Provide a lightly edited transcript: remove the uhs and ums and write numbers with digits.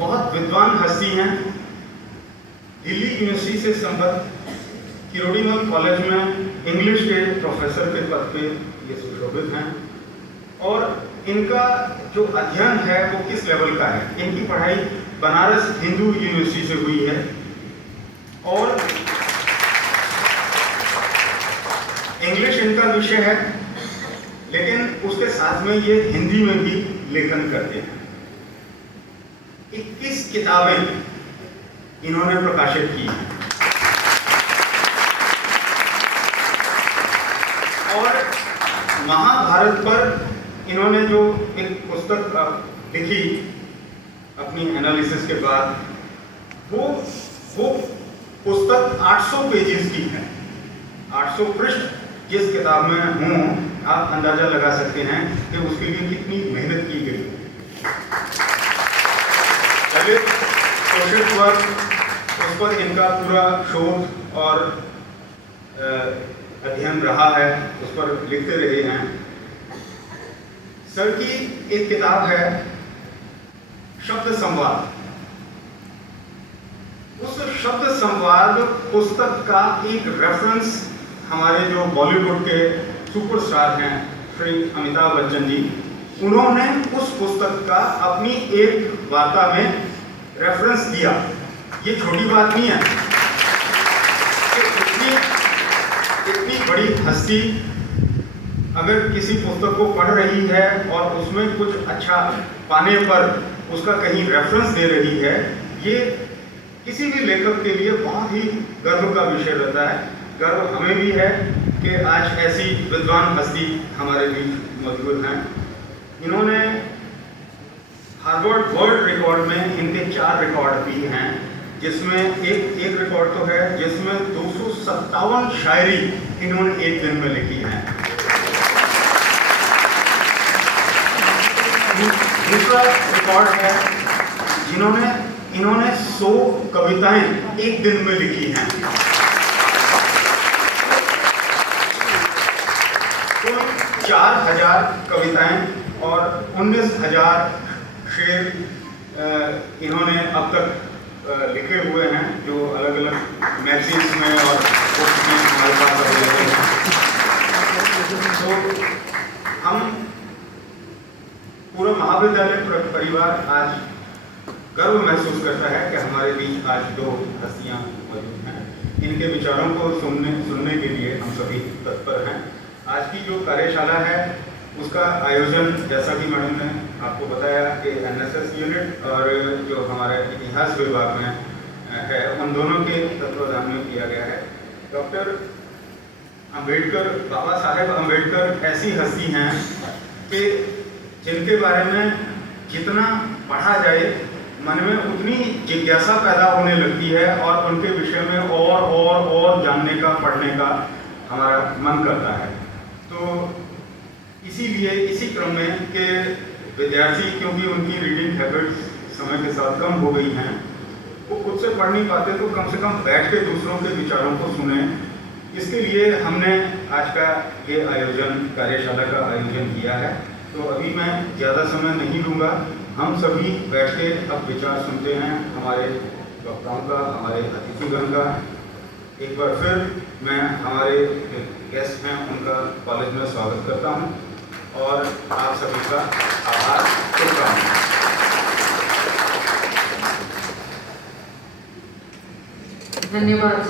बहुत विद्वान हस्ती हैं। दिल्ली यूनिवर्सिटी से संबद्ध किरोड़ीमल कॉलेज में इंग्लिश के प्रोफेसर के पद पे ये सुशोभित हैं और इनका जो अध्ययन है वो किस लेवल का है। इनकी पढ़ाई बनारस हिंदू यूनिवर्सिटी से हुई है और इंग्लिश इनका विषय है, लेकिन उसके साथ में ये हिंदी में भी लेखन करते हैं। 21 किताबें इन्होंने प्रकाशित की हैं और महाभारत पर इन्होंने जो एक पुस्तक लिखी अपनी एनालिसिस के बाद, वो पुस्तक 800 पेजेस की है। 800 पृष्ठ जिस किताब में हूँ, आप अंदाजा लगा सकते हैं कि उसके लिए कितनी मेहनत की गई। पहले सोशल वर्क, उस पर इनका पूरा शोध और अध्ययन रहा है, उस पर लिखते रहे हैं। सर की एक किताब है शब्द संवाद। उस शब्द संवाद पुस्तक का एक रेफरेंस हमारे जो बॉलीवुड के सुपरस्टार हैं श्री अमिताभ बच्चन जी, उन्होंने उस पुस्तक का अपनी एक वार्ता में रेफरेंस दिया। ये छोटी बात नहीं है कि इतनी बड़ी हस्ती अगर किसी पुस्तक को पढ़ रही है और उसमें कुछ अच्छा पाने पर उसका कहीं रेफरेंस दे रही है, ये किसी भी लेखक के लिए बहुत ही गर्व का विषय रहता है। गर्व हमें भी है कि आज ऐसी विद्वान हस्ती हमारे बीच मौजूद हैं। इन्होंने हार्वर्ड वर्ल्ड रिकॉर्ड में इनके 4 रिकॉर्ड भी हैं, जिसमें एक रिकॉर्ड तो है जिसमें 257 शायरी इन्होंने एक दिन में लिखी है। दूसरा रिकॉर्ड है इन्होंने 100 कविताएं एक दिन में लिखी हैं। तो 4000 कविताएं और 19,000 शेर इन्होंने अब तक लिखे हुए हैं, जो अलग अलग मैगजीन्स में और बुक्स में हमारे पास अवेलेबल हैं। तो हम पूरा महाविद्यालय परिवार आज गर्व महसूस करता है कि हमारे बीच आज 2 हस्तियां मौजूद हैं। इनके विचारों को सुनने के लिए हम सभी तत्पर हैं। आज की जो कार्यशाला है उसका आयोजन, जैसा कि मैडम ने आपको बताया कि एनएसएस यूनिट और जो हमारे इतिहास विभाग में है, उन दोनों के तत्वाधान में किया गया है। डॉक्टर अंबेडकर, बाबा साहेब अंबेडकर ऐसी हस्ती हैं कि जिनके बारे में जितना पढ़ा जाए मन में उतनी जिज्ञासा पैदा होने लगती है और उनके विषय में और जानने का, पढ़ने का हमारा मन करता है। तो इसीलिए इसी क्रम में के विद्यार्थी, क्योंकि उनकी रीडिंग हैबिट्स समय के साथ कम हो गई हैं, वो खुद से पढ़ नहीं पाते, तो कम से कम बैठ के दूसरों के विचारों को सुने। इसके लिए हमने आज का ये कार्यशाला का आयोजन किया है। तो अभी मैं ज़्यादा समय नहीं लूँगा, हम सभी बैठ के अब विचार सुनते हैं हमारे वक्ताओं का, हमारे अतिथिगण का। एक बार फिर मैं हमारे गेस्ट हैं उनका कॉलेज में स्वागत करता हूं और आप सभी का आभार, शुभकामनाएं। धन्यवाद सर।